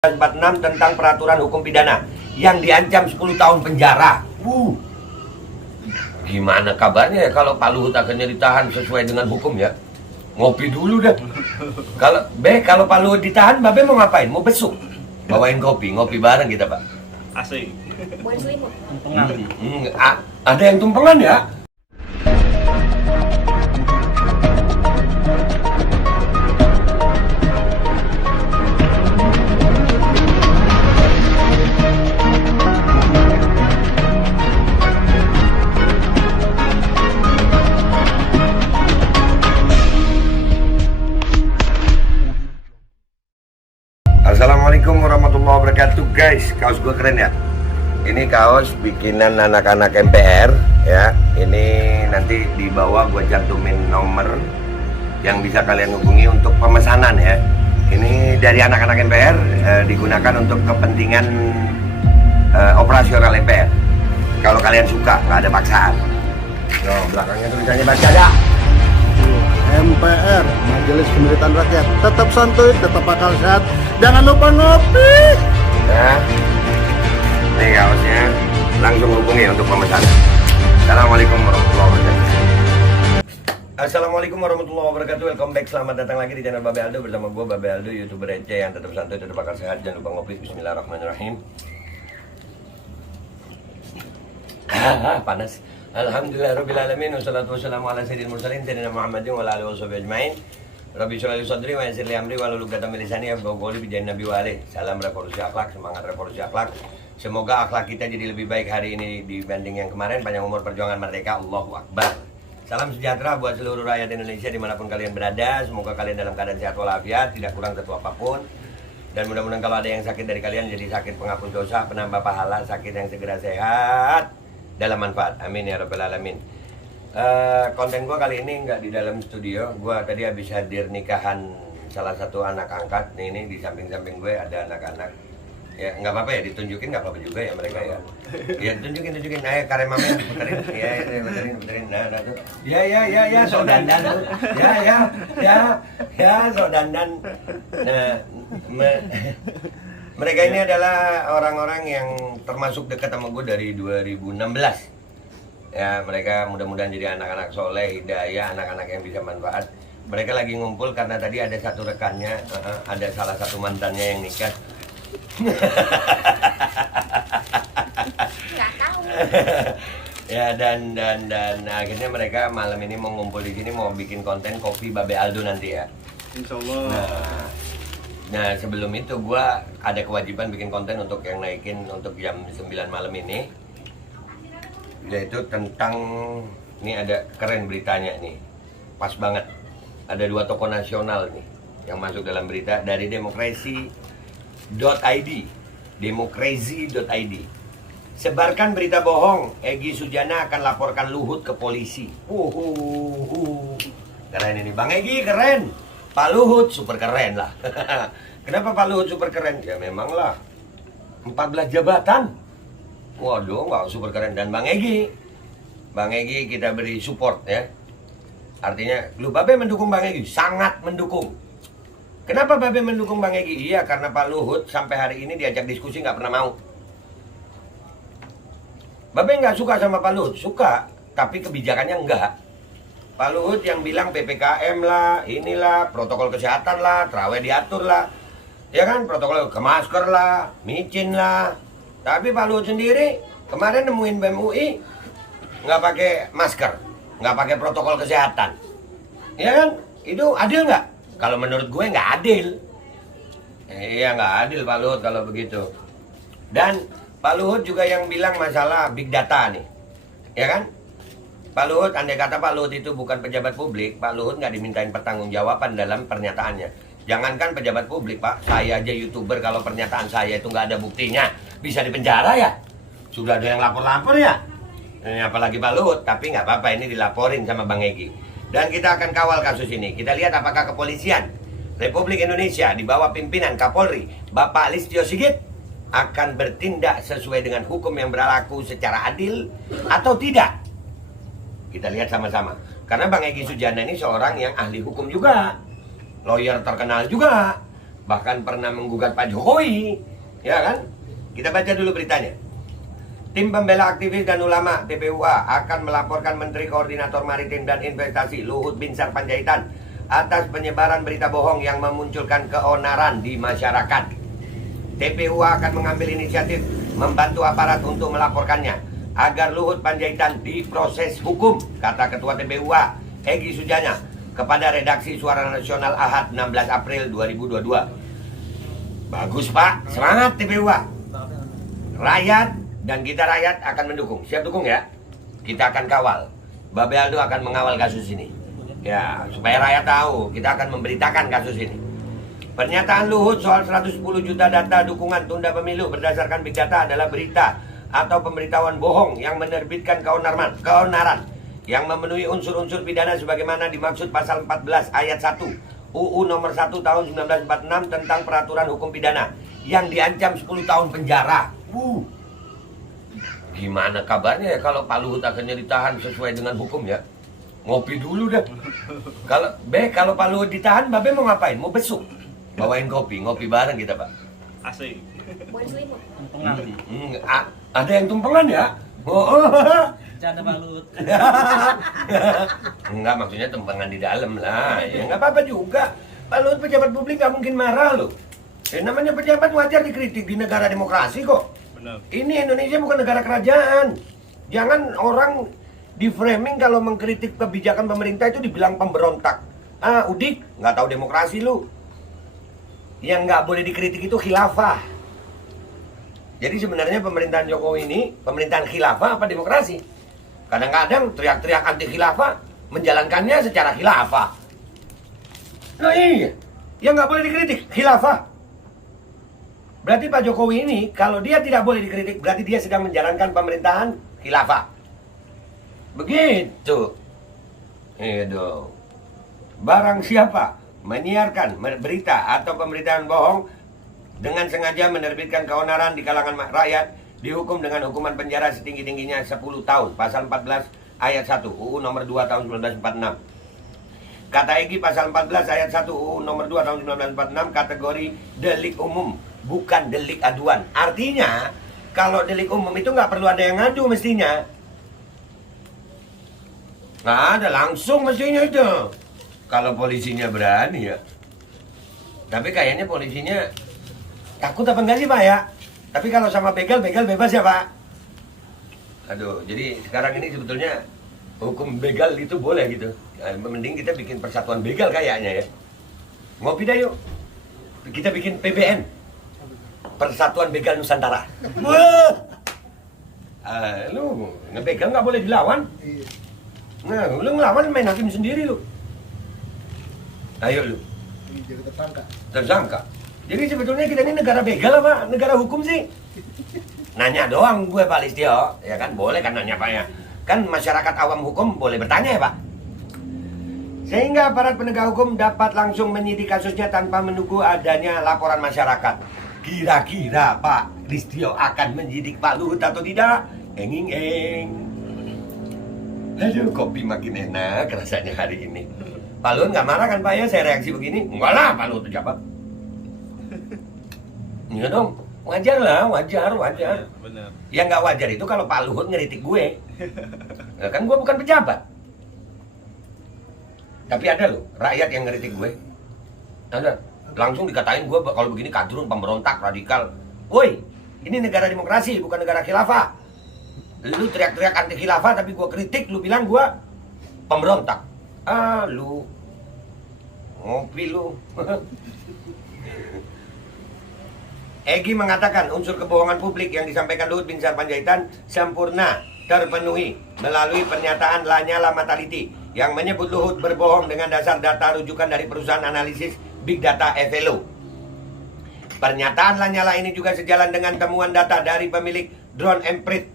46 tentang peraturan hukum pidana yang diancam 10 tahun penjara. Gimana kabarnya ya kalau Pak Luhut akhirnya ditahan sesuai dengan hukum ya? Ngopi dulu dah. Kalau Pak Luhut ditahan, Babe mau ngapain? Mau besuk? Bawain kopi, ngopi bareng kita, Pak. Asik. Buat selimut. Ada yang tumpengan ya? Assalamualaikum warahmatullahi wabarakatuh guys. Kaos gue keren ya. Ini kaos bikinan anak-anak MPR ya. Ini nanti di bawah gue cantumin nomor yang bisa kalian hubungi untuk pemesanan ya. Ini dari anak-anak MPR, digunakan untuk kepentingan operasional MPR. Kalau kalian suka, nggak ada paksaan. Nah, belakangnya tulisannya baca ada. MPR, Majelis Pemerintahan Rakyat, tetap santuy, tetap akal sehat, jangan lupa ngopi. Ya, ini kaosnya, langsung hubungi untuk pemesanan. Assalamualaikum warahmatullahi wabarakatuh. Assalamualaikum warahmatullahi wabarakatuh. Welcome back, selamat datang lagi di channel Babe Aldo bersama gue Babe Aldo, youtuber receh yang tetap santuy, tetap akal sehat, jangan lupa ngopi. Bismillahirrahmanirrahim. Panas. Alhamdulillahirrabbilalamin. Wassalatu wassalamu ala sayyidil mursalin sayyidina Muhammadin wa ala alihi washabihi ajmain. Rabbi shrah li sadri wa yassir li amri wahlul 'uqdatam min lisani yafqahu qawli bi nabi wa alihi. Salam revolusi akhlak, semangat revolusi akhlak. Semoga akhlak kita jadi lebih baik hari ini dibanding yang kemarin. Panjang umur perjuangan merdeka. Allahu Akbar. Salam sejahtera buat seluruh rakyat Indonesia dimanapun kalian berada. Semoga kalian dalam keadaan sehat walafiat, tidak kurang satu apapun. Dan mudah-mudahan kalau ada yang sakit dari kalian jadi sakit penghapus dosa, penambah pahala, sakit yang segera sehat dalam manfaat. Amin ya rabbal alamin. Konten gue kali ini nggak di dalam studio. Gue tadi habis hadir nikahan salah satu anak angkat. Ini di samping-samping gue ada anak-anak. Ya nggak apa-apa ya, ditunjukin nggak apa-apa juga ya mereka ya. Ya tunjukin. Nah ya karemame diputerin. Ya puterin. Nah tuh. Ya sok dandan tuh. Ya sok dandan. Nah mereka ini adalah orang-orang yang termasuk dekat sama gue dari 2016. Ya, mereka mudah-mudahan jadi anak-anak soleh, hidayah, anak-anak yang bisa manfaat. Mereka lagi ngumpul karena tadi ada satu rekannya, ada salah satu mantannya yang nikah. Nggak tahu. Ya dan akhirnya mereka malam ini mau ngumpul di sini mau bikin konten kopi Babe Aldo nanti ya. Insyaallah. Nah sebelum itu gue ada kewajiban bikin konten untuk yang naikin untuk jam 9 malam ini. Yaitu tentang, ini ada keren beritanya nih, pas banget. Ada 2 tokoh nasional nih yang masuk dalam berita dari demokrasi.id. Demokrasi.id. Sebarkan berita bohong, Egy Sujana akan laporkan Luhut ke polisi. Keren ini Bang Egy, keren. Pak Luhut super keren lah. Kenapa Pak Luhut super keren? Ya memang lah 14 jabatan. Waduh, nggak super keren. Dan Bang Egy kita beri support ya. Artinya, lu Babe mendukung Bang Egy? Sangat mendukung. Kenapa Babe mendukung Bang Egy? Iya, karena Pak Luhut sampai hari ini diajak diskusi nggak pernah mau. Babe nggak suka sama Pak Luhut? Suka, tapi kebijakannya enggak. Pak Luhut yang bilang PPKM lah, inilah, protokol kesehatan lah, terawih diatur lah. Ya kan, protokol ke masker lah, micin lah. Tapi Pak Luhut sendiri kemarin nemuin BEM UI nggak pakai masker, nggak pakai protokol kesehatan. Ya kan? Itu adil nggak? Kalau menurut gue nggak adil. Iya nggak adil Pak Luhut kalau begitu. Dan Pak Luhut juga yang bilang masalah big data nih. Ya kan? Pak Luhut, andai kata Pak Luhut itu bukan pejabat publik, Pak Luhut nggak dimintain pertanggungjawaban dalam pernyataannya. Jangankan pejabat publik Pak, saya aja YouTuber kalau pernyataan saya itu nggak ada buktinya, bisa dipenjara ya. Sudah ada yang lapor-lapor ya. Ini apalagi Pak Luhut, tapi nggak apa-apa, ini dilaporin sama Bang Egy. Dan kita akan kawal kasus ini. Kita lihat apakah kepolisian Republik Indonesia di bawah pimpinan Kapolri Bapak Listio Sigit akan bertindak sesuai dengan hukum yang berlaku secara adil atau tidak. Kita lihat sama-sama. Karena Bang Egy Sujana ini seorang yang ahli hukum juga, lawyer terkenal juga. bahkan pernah menggugat Pak Jokowi, ya kan? Kita baca dulu beritanya. Tim pembela aktivis dan ulama TPUA akan melaporkan Menteri Koordinator Maritim dan Investasi Luhut Binsar Panjaitan atas penyebaran berita bohong yang memunculkan keonaran di masyarakat. TPUA akan mengambil inisiatif membantu aparat untuk melaporkannya agar Luhut Panjaitan diproses hukum, kata Ketua TPUA Egy Sujana kepada redaksi Suara Nasional Ahad 16 April 2022. Bagus Pak, semangat TPUA. Rakyat dan kita rakyat akan mendukung. Siap dukung ya? Kita akan kawal. Babe Aldo akan mengawal kasus ini. Ya, supaya rakyat tahu, kita akan memberitakan kasus ini. Pernyataan Luhut soal 110 juta data dukungan tunda pemilu berdasarkan Big Data adalah berita atau pemberitahuan bohong yang menerbitkan keonaran yang memenuhi unsur-unsur pidana sebagaimana dimaksud pasal 14 ayat 1 UU nomor 1 tahun 1946 tentang peraturan hukum pidana yang diancam 10 tahun penjara. Gimana kabarnya ya kalau Pak Luhut akhirnya ditahan sesuai dengan hukum ya? Ngopi dulu dah. Kalau Pak Luhut ditahan, Babe mau ngapain? Mau besuk? Bawain kopi, ngopi bareng kita Pak. Asik. Boleh selimut. Ada yang tumpengan ya? Canda Pak Luhut. Enggak, maksudnya tumpengan di dalam lah. Ya nggak apa-apa juga. Pak Luhut pejabat publik nggak mungkin marah loh. Namanya pejabat wajar dikritik di negara demokrasi kok. Benar. Ini Indonesia bukan negara kerajaan. Jangan orang di framing kalau mengkritik kebijakan pemerintah itu dibilang pemberontak. Udik, nggak tahu demokrasi lu. Yang nggak boleh dikritik itu khilafah. Jadi sebenarnya pemerintahan Jokowi ini pemerintahan khilafah apa demokrasi? Kadang-kadang teriak-teriak anti khilafah, menjalankannya secara khilafah. Nah iya, yang nggak boleh dikritik khilafah. Berarti Pak Jokowi ini kalau dia tidak boleh dikritik, berarti dia sedang menjalankan pemerintahan khilafah. Begitu. Itu. Barang siapa menyiarkan berita atau pemberitaan bohong dengan sengaja menerbitkan keonaran di kalangan rakyat dihukum dengan hukuman penjara setinggi-tingginya 10 tahun. Pasal 14 ayat 1 UU nomor 2 tahun 1946. Kata Egy, pasal 14 ayat 1 UU nomor 2 tahun 1946 kategori delik umum, bukan delik aduan. Artinya kalau delik umum itu nggak perlu ada yang ngadu mestinya. Nggak ada, langsung mestinya itu. Kalau polisinya berani ya. Tapi kayaknya polisinya takut apa enggak sih Pak ya? Tapi kalau sama begal bebas ya Pak. Aduh, jadi sekarang ini sebetulnya hukum begal itu boleh gitu. Mending kita bikin persatuan begal kayaknya ya. Ngopi dah yuk. Kita bikin PBN, Persatuan Begal Nusantara. Wah, lu ngebegal nggak boleh dilawan. Nah, lu ngelawan main hakim sendiri lu. Ayo lu. Jadi Tersangka. Jadi sebetulnya kita ini negara begal apa negara hukum sih? Nanya doang gue Pak Listio, ya kan boleh kan nanya Pak ya. Kan masyarakat awam hukum boleh bertanya ya Pak. Sehingga aparat penegak hukum dapat langsung menyidik kasusnya tanpa menunggu adanya laporan masyarakat. Kira-kira Pak Listio akan menyidik Pak Luhut atau tidak? Enging. Aduh, kopi makin enak rasanya hari ini. Pak Luhut nggak marah kan Pak ya saya reaksi begini? Enggak lah Pak Luhut pejabat. Iya dong, wajar lah, wajar. Benar. Yang nggak wajar itu kalau Pak Luhut ngeritik gue. Nah, kan gue bukan pejabat. Tapi ada loh, rakyat yang ngeritik gue. Ada. Langsung dikatain gue kalau begini kadrun, pemberontak, radikal. Woi, ini negara demokrasi, bukan negara khilafah. Lu teriak-teriak anti khilafah tapi gue kritik, lu bilang gue pemberontak. Lu ngopi lu. Egy mengatakan unsur kebohongan publik yang disampaikan Luhut Binsar Panjaitan sempurna terpenuhi melalui pernyataan Lanyala Mataliti yang menyebut Luhut berbohong dengan dasar data rujukan dari perusahaan analisis Big Data Evelo. Pernyataan Lanyala ini juga sejalan dengan temuan data dari pemilik drone Emprit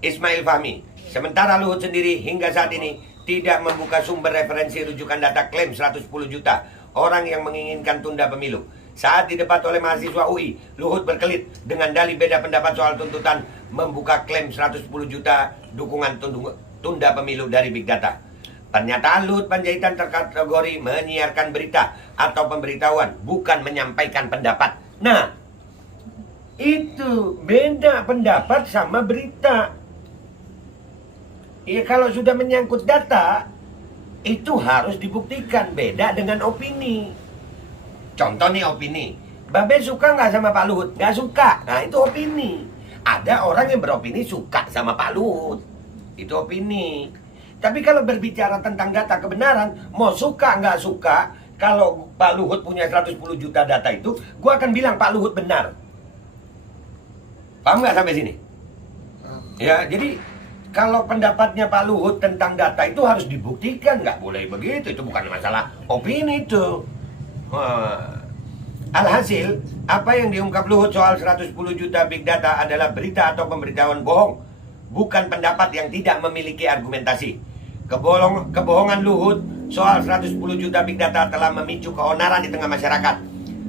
Ismail Fahmi. Sementara Luhut sendiri hingga saat ini tidak membuka sumber referensi rujukan data klaim 110 juta orang yang menginginkan tunda pemilu. Saat didebat oleh mahasiswa UI, Luhut berkelit dengan dalih beda pendapat soal tuntutan membuka klaim 110 juta dukungan tunda pemilu dari Big Data. Pernyataan Luhut Panjaitan terkategori menyiarkan berita atau pemberitahuan, bukan menyampaikan pendapat. Nah, itu beda pendapat sama berita. Ya kalau sudah menyangkut data, itu harus dibuktikan. Beda dengan opini. Contoh nih opini. Babe suka nggak sama Pak Luhut? Nggak suka. Nah itu opini. Ada orang yang beropini suka sama Pak Luhut. Itu opini. Tapi kalau berbicara tentang data kebenaran, mau suka nggak suka, kalau Pak Luhut punya 110 juta data itu, gua akan bilang Pak Luhut benar. Paham nggak sampai sini? Ya, jadi kalau pendapatnya Pak Luhut tentang data itu harus dibuktikan, nggak boleh begitu. Itu bukan masalah opini itu. Alhasil, apa yang diungkap Luhut soal 110 juta big data adalah berita atau pemberitahuan bohong, bukan pendapat yang tidak memiliki argumentasi. Kebohongan Luhut soal 110 juta big data telah memicu keonaran di tengah masyarakat.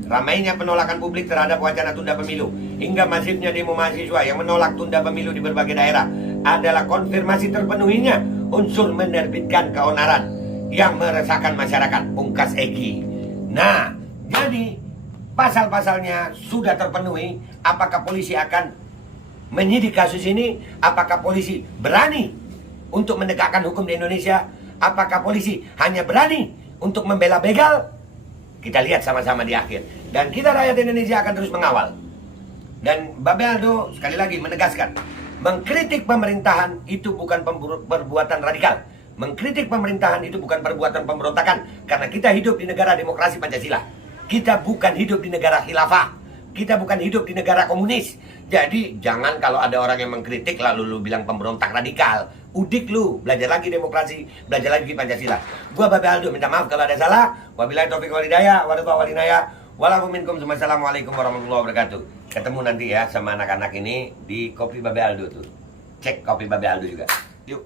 Ramainya penolakan publik terhadap wacana tunda pemilu hingga masifnya demo mahasiswa yang menolak tunda pemilu di berbagai daerah adalah konfirmasi terpenuhinya unsur menerbitkan keonaran yang meresahkan masyarakat, pungkas Egy. Nah, jadi pasal-pasalnya sudah terpenuhi. Apakah polisi akan menyidik kasus ini? Apakah polisi berani untuk menegakkan hukum di Indonesia? Apakah polisi hanya berani untuk membela begal? Kita lihat sama-sama di akhir. Dan kita rakyat Indonesia akan terus mengawal. Dan Babe Aldo sekali lagi menegaskan, mengkritik pemerintahan itu bukan perbuatan radikal. Mengkritik pemerintahan itu bukan perbuatan pemberontakan. Karena kita hidup di negara demokrasi Pancasila. Kita bukan hidup di negara khilafah. Kita bukan hidup di negara komunis. Jadi jangan kalau ada orang yang mengkritik lalu lu bilang pemberontak radikal. Udik lu, belajar lagi demokrasi, belajar lagi Pancasila. Gua Babe Aldo minta maaf kalau ada salah. Wabillahi taufiq wal hidayah, warahmatullahi wabarakatuh. Wassalamualaikum warahmatullahi wabarakatuh. Ketemu nanti ya sama anak-anak ini di Kopi Babe Aldo tuh. Cek Kopi Babe Aldo juga. Yuk.